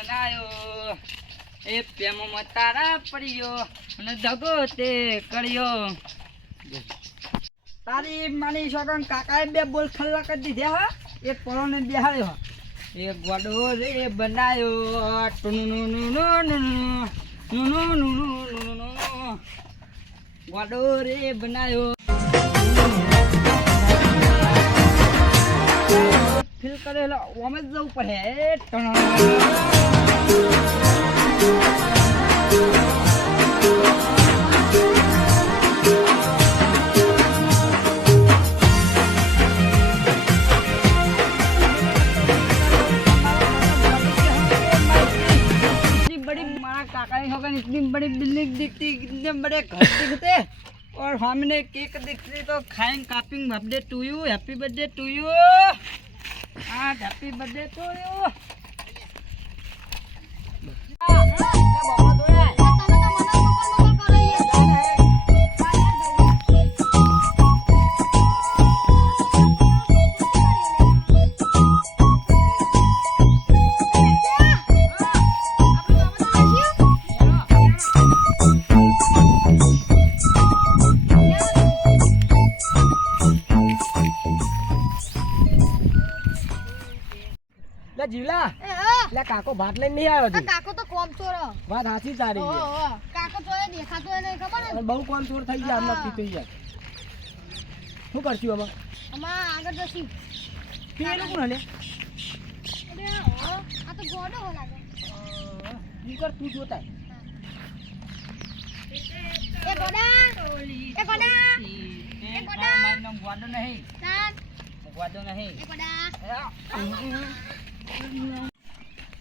બનાયો એ પ્રેમમાં તારા પડ્યો અને દગો તે કર્યો તારી માની છોકરા કાકાએ બે બોલ ખલ્લા કરી દીધા હા એક પરોને બિહાર્યો એ ગોડો રે બનાયો ફીલ કરે એટલે ઓમે જ જવું પડે इतनी बड़ी बिल्डिंग दिखती कितने बड़े घर दिखते और हमने केक दिखती तो खाएंगे कापिंग birthday to you happy birthday to you આ ધપી બધે તો કાકો ભાત લઈને નહીં આવ્યો તું કાકો તો કોમ ચોર. વાત હાચી તારી. છે. કાકો ચોરે દેખાતો એને ખબર ને બહુ કોમ ચોર થઈ ગયા હમણાં પીતો યાર શું કરશું હવે? અમાર આગળ જશું. પેલું કોણ અરે આ તો ગોડો હો લાગે. ઈ કર તું જોતા. એ ગોડા. એ ગોડા. એ ગોડા. નહીં. ગોડો નહીં. એ ગોડા.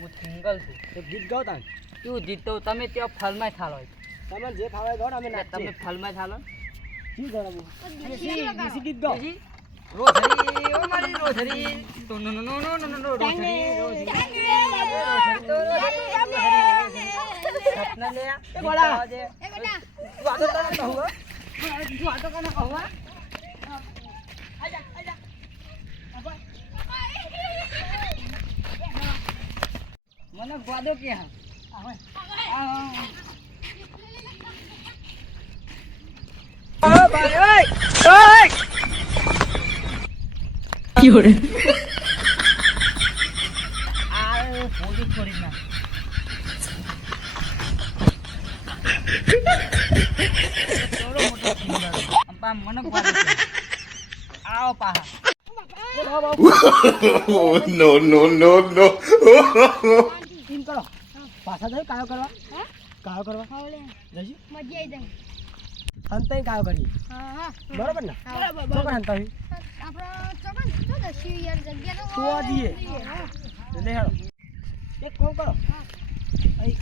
હું સિંગલ છું. તો ગીત ગાઓ તાન. તું તો તમે ત્યાં ફલમાં થાલો તમે જે ફાવે ગાઓ અમે તમે ફલમાં થાલો? શું ગાવું દેશી ગીત ગાઓ. રોધરી ઓ મારી રોધરી તો નો નો નો નો નો નો રોધરી રોધરી સપના લે. એ બોલા એ બેટા. વાતો તને કહું વાતો કને કહું મને ગોદો ક્યાં આવે ઓ ભાઈ ઓય ઓય ક્યોરે આ ફોડી છોડી ના થોડો મોટો ફિંગર અંપા મને ગોદો કે પાહા no, no, no, no. કરો. પાછા જઈ કાયો કરવા? હે? કાયો કરવા? જઈશું? મજા આવી જાય. હંતાઈ કાયો કરી હા હા. બરોબર ને? બરાબર. તો હંતાઈ આપણો ચોકન શું દસ્યુ યાર જગ્યા તો તો આ લે હેડો. એક કામ કરો. હા. અહીં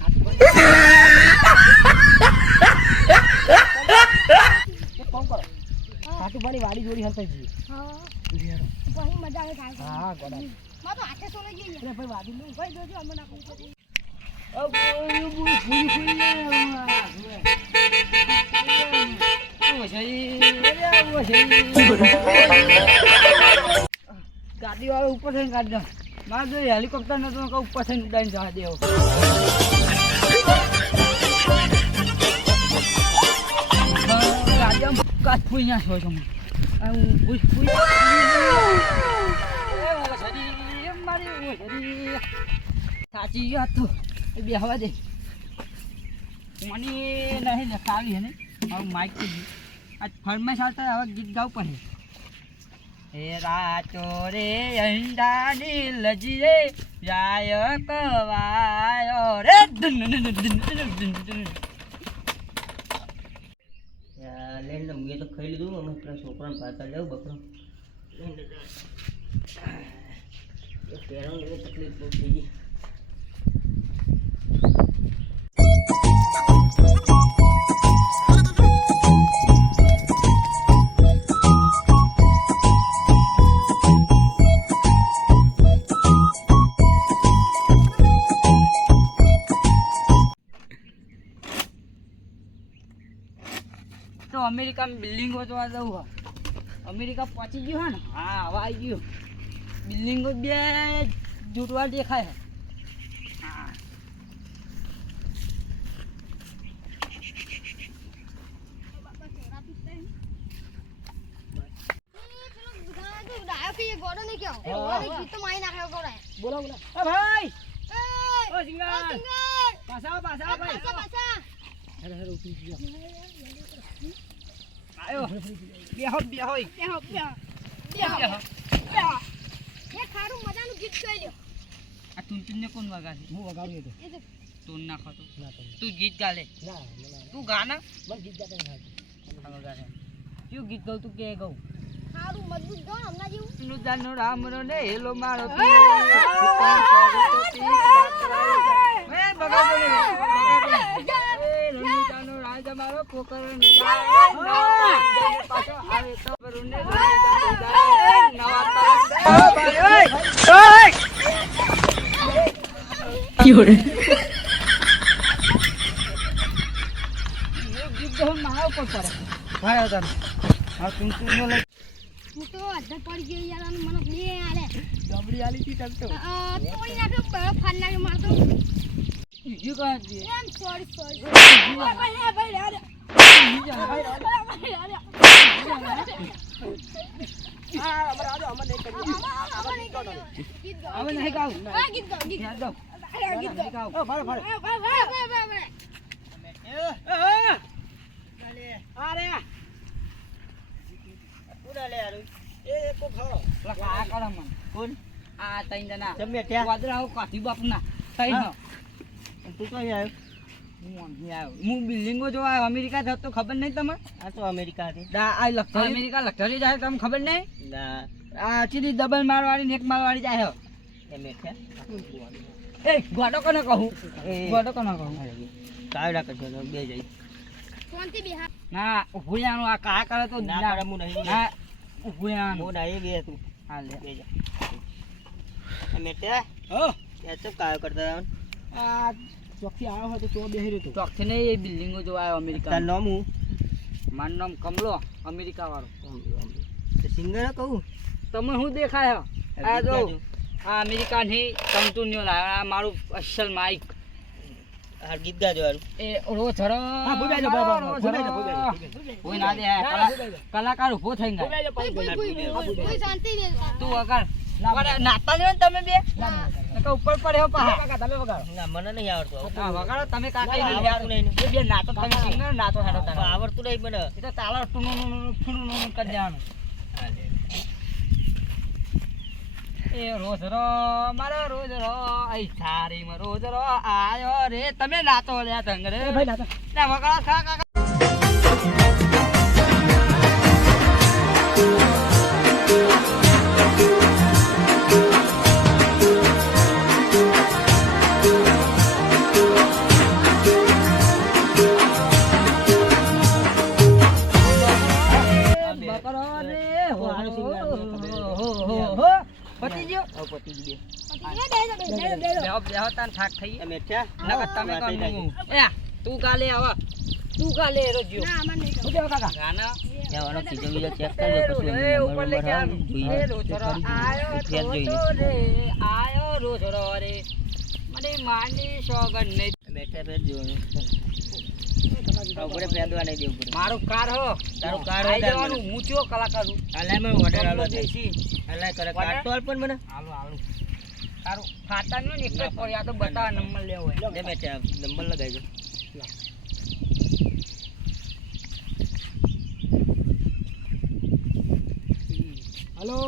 એક કામ કરો. ખાતું ભરી વાડી જોડી હંતાઈ જઈએ. હા. લે હેડો. પછી મજા આવે હા ગોડા. માં તો હાથે સોલે જઈએ અરે ભાઈ વાડી નું. ભાઈ જોજો અમે નાખું. ગાડી વાળો ઉપર થઈને કાઢ દો મારે જો હેલિકોપ્ટર નતો કહું, ઉપર થઈને ઉડાઈને જવા દેવો. ગાડી કાચ છો તમે ફૂઈ ફૂઈ સાચી વાત તો. એ હવા દે મને નહીં લખાવી હે ને હવે માઇક તો આજ ફરમાઈશ આવતા હવે ગીત ગાવું પડે હે રાતો અંડાની લજીએ જાય કવાયો રે. લઈને મેં તો ખાઈ લીધું અમે પેલા છોકરાને પાછા લેવું બકરો તકલીફ બહુ થઈ ગઈ તો અમેરિકામાં બિલ્ડિંગો જોવા જવું હોય. અમેરિકા પહોંચી ગયું હોય ને? હા, હવે આવી ગયું. બિલ્ડિંગો બે જૂટવા દેખાય ડાયો કે ગોડો નહીં કહેવો. એ હા, ગોડો ગીતો નાખ્યો ગોડાએ. બોલો બોલો એ ભાઈ ઓ સિંગર ઓ સિંગર! પાછા આવો, ભાઈ પાછા, પાછા. હેરો હેરો ઉઠી ગયો આયો બેહો બેહો બેહો, બેહો. બેહો બેહો. એ ખારું મજાનું ગીત ગાઈ લ્યો. આ ને કોણ વગાડે હું વગાડું એ તો તું ગીત ગાલે તું ગાના ગીત ગાતા વગાડે કયું ગીત ગાઉં તું કે ગાઉં ખારું મજબૂત ગાઓ ને હમણાં જેવું. નું જાનો રામનો ને હેલો મારો મારો પાણી પાછો આવે તો. નવા ગીત મારા તું તો અડધા પડી ગયો યાર મને બે આલે. ડબરી આલી તી તક તો. તોડી નાખ્યો, બળો ફાડી નાખ્યો મારે તો. બીજું જ નહીં. એમ sorry, sorry. ભાઈ, ભાઈ, ભાઈ, આલે. હા, અમારે આજો, અમારે નહીં. આમાં, આમાં નહીં. ગીત હવે ગીત નહીં. ગાવું. હા, ગીત ગાઓ, ગીત યાદ ગાઓ. દો. અરે, ગીત ગાઓ. નહીં ગાવું. ભાઈ, ભાઈ. હા, ભાઈ, ભાઈ, ભાઈ. પેલા કાયા મને. કોણ આ. જમે ત્યાં કાઠી બાપના. ના હા. તું કઈ આવ્યો હું અહીં આવ્યો. હું બિલ્ડિંગો જોવા આવ્યો. અમેરિકા જતો ખબર નહીં તમને આ તો અમેરિકા હતી આ લખતર અમેરિકા લખતરી જાય તમને ખબર નહીં ના આ સીધી ડબલ મારવાળી એક મારવાળી જાય એમ એ ગોડો કોને કહું ગોડો કોને કહું કાયડા બે બેહા. ના ભૂલ્યાનું. આ કા કરે તો ના ના હું નહીં ના હું નહીં બે તું. હા લે. બે જા. એટલે એ તો કાયો કરતા આ ચોકથી આવ્યો હતો તો બેહી રહ્યો ચોકથી નહીં એ બિલ્ડિંગો જો આવ્યો અમેરિકા તાર નામ હું? મારું નામ કમલો અમેરિકા વાળો સિંગર કહું? તમે શું દેખાય આ જો આ અમેરિકા નહીં કંટુન્યુ લાવ્યો આ મારું અસલ માઇક આ ગીત ગાજો હારું. એ ઓળો છરો હા, ભૂલાઈ જો બાબા જાઓ, જો જાઓ. કોઈ ના દે કલા- કલાકાર ઊભો થઈ ગયા. કોઈ, શાંતિ દે તું વગાડ. નાતા જો તમે બે? ઉપર પડ્યો પાછા. તમે વગાડો. ના મને નહીં આવડતું. હા વગાડો તમે કાકા ના, આવડતું નહીં. બે નાતો તમે સિંગર નાતો હેડો પણ આવડતું નહીં મને. એ તો ચાલો ટુનું નું ફૂનું નું કરી દેવાનું. એ રોજ રો મારો આઈ સારી માં રોજ આયો રે. તમે નાતો લે ધંગરે. ભાઈ નાતો ખા કાકા બકરો રે હો હો હો હો. પતી ગયો? હવે પતી ગયો. પતિ બેહો, બેહો, બેહો, બેહો. બેહો બેહો તાન થાક થઈ એમ એટલે નકર તમે કોણ એ તું કાલે આવા. તું કાલે રોજ્યો. ના, આમાં નહીં શું કાકા. ગાના જવાનો બીજો બીજો ચેક કરજો પછી એ ઉપર નંબર લઈ જોઈએ. એ આયો તો રે આયો રોજરો રે મને માંડી સોગન નહીં. બેઠા ઉપર ફેંદવા નહીં દેવું પડે. મારું કાર હો. તારું કાર હોય જવાનું હું ચો કલાકાર છું? અલાય મને ઓર્ડર આલો કમલો અલાય કરે Order? તો પણ મને. હાલો હાલો. તારું ખાતા નું એક જ પડ્યું તો બતાવ નંબર લેવો હોય. દે બેઠા નંબર લગાવજો હલો?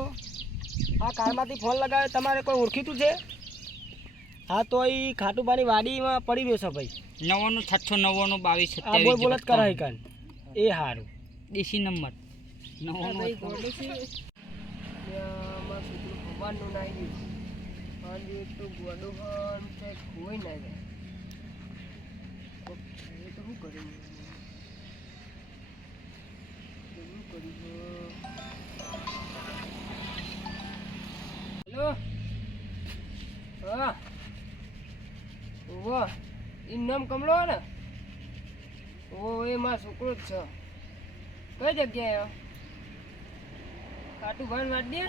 હા કારમાંથી ફોન લગાવ્યો તમારે કોઈ ઓળખીતું છે? હા તો એ ખાટુબાની વાડીમાં પડી રહ્યો છે ભાઈ. નવ્વાણું છસો નવ્વાણું બાવીસ આ બોલ બોલત કરાય કાન એ સારું દેશી નંબર. નવ્વાણું ભગવાનનું નાઈ એક તો ગોડું છે કોઈ ના જાય. એ તો શું કર્યું? કમલો ને? ઓ એ માં છોકરો જ છે. કઈ જગ્યાએ કાટું ભાન વાટ દે.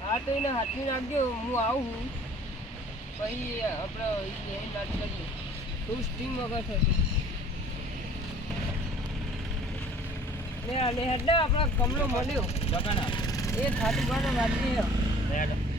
હા તો એને હાથવી નાખજો હું આવું પછી આપણે એ નાટ કરીએ તું સ્ટીમ વગર થશે. લે લે હેડ આપણા ગમલો મળ્યો. એ ખાટું ભાન વાટ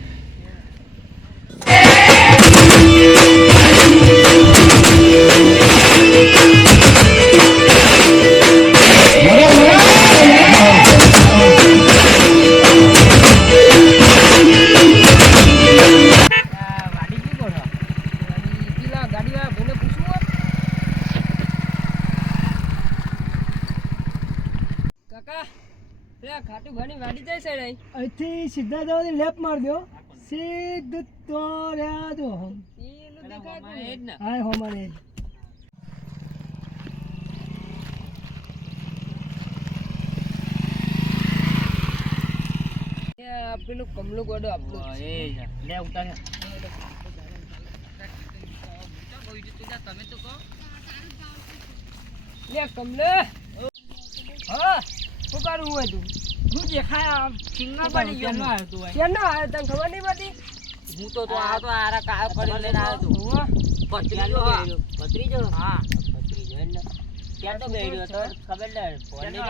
જાય અહીંથી સીધા જવાની લેપ માર દો. સીધું તો. રહ્યા દો હા દેખાય હાય હો મારે પેલું કમલું ગોડો આપણું છે. લે ઉતાર. લે કમલે. હા શું કરું હોય તું? હું દેખાય સિંગર બની ગયો. હું. ક્યાં ના આવ્યો તને ખબર નહીં પડતી હું તો તો આ તો આરા લઈને આવ્યો તો હા. ને. તો બેડ્યો તો ખબર ને ફોન નહીં?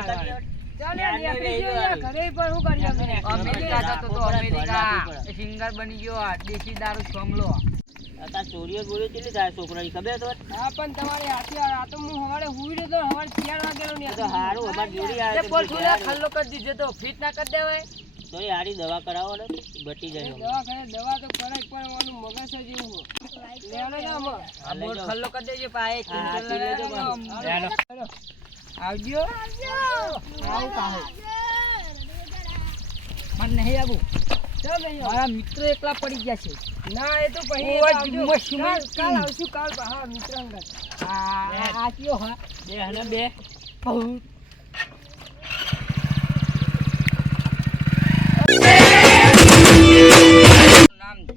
અમેરિકા જતો તો અમેરિકા. સિંગર બની ગયો દેશી દારૂ સમલો અત્યારે ચોરીઓ બોરીઓ કેટલી થાય છોકરાની ખબર તો હા પણ તમારે હાથી આ તો હું સવારે હુઈ રહ્યો તો સવારે ચાર વાગેનો એ તો હારું અમારે જોડી આવે બોલ થોડા ખલ્લો કરી દીધો તો ફિટ ના કરી દેવાય. તો એ હારી દવા કરાવો ને બટી જાય હમણાં. દવાખાને દવા તો કરાય પણ ઓનું મગજ જ એવું હોય. ખલ્લો કરી દેજો પાએ. ચાલો. આવજો. આવું કાહે મને નહીં નહીં આવો. મારા મિત્રો એકલા પડી ગયા છે. ના એ તો પછી કાલ આવશું કાલ હા મિત્ર આ કયો હા. બે હને બે. બહુ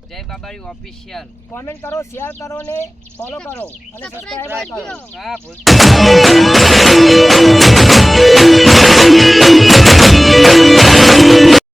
જય બાબારી ઓફિશિયલ કોમેન્ટ કરો શેર કરો ને ફોલો કરો. અને સબસ્ક્રાઇબ કરો. હા ભૂલ